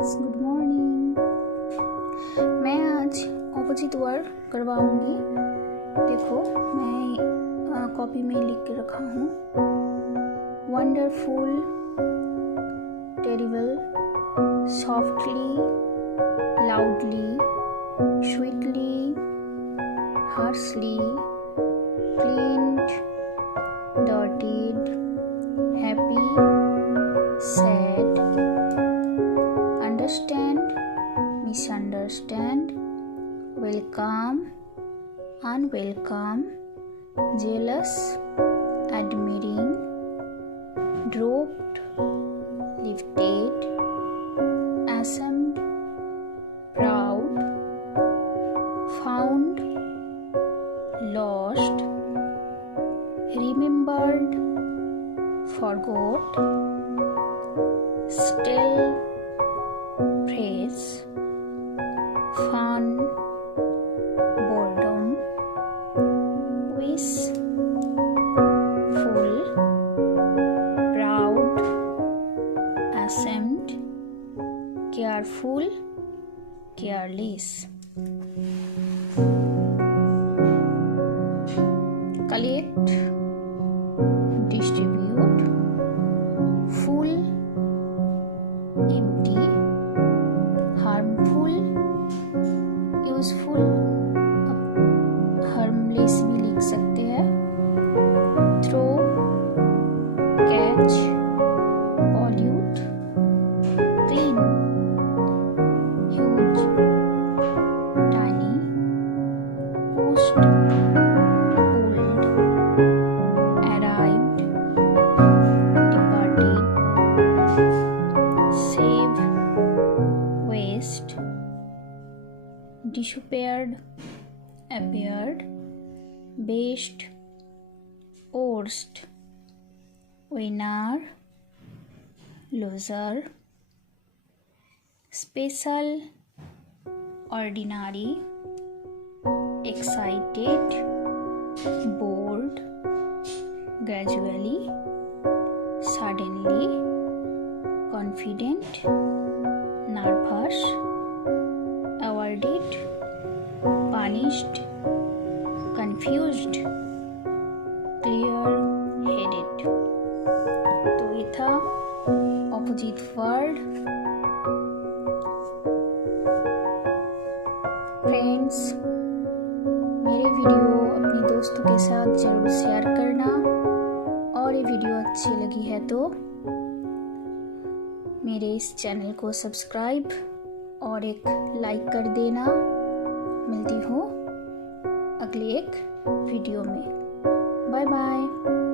Friends, good morning. मैं आज opposite word करवाऊंगी। देखो, मैं कॉपी में लिख के रखा हूँ। Wonderful, terrible, softly, loudly, sweetly, harshly, cleaned, dirtied, happy, sad, understand, misunderstand, welcome, unwelcome, jealous, admiring, dropped, lifted, ashamed, proud, found, lost, remembered, forgot, still, praise, fun, boredom, wish, full, proud, ashamed, careful, careless. Collect, distribute, full, empty, harmful, useful, harmless भी लिख सकते हैं। throw, catch, pollute, clean, huge, tiny, post, disappeared, appeared, based, worst, winner, loser, special, ordinary, excited, bored, gradually, suddenly, confident, nervous, awarded, punished, confused, clear-headed। तो ये था opposite word. Friends, मेरे video अपने दोस्तों के साथ जरूर शेयर करना, और ये वीडियो अच्छी लगी है तो मेरे इस चैनल को सब्सक्राइब और एक लाइक कर देना। मिलती हूँ अगले एक वीडियो में। Bye bye.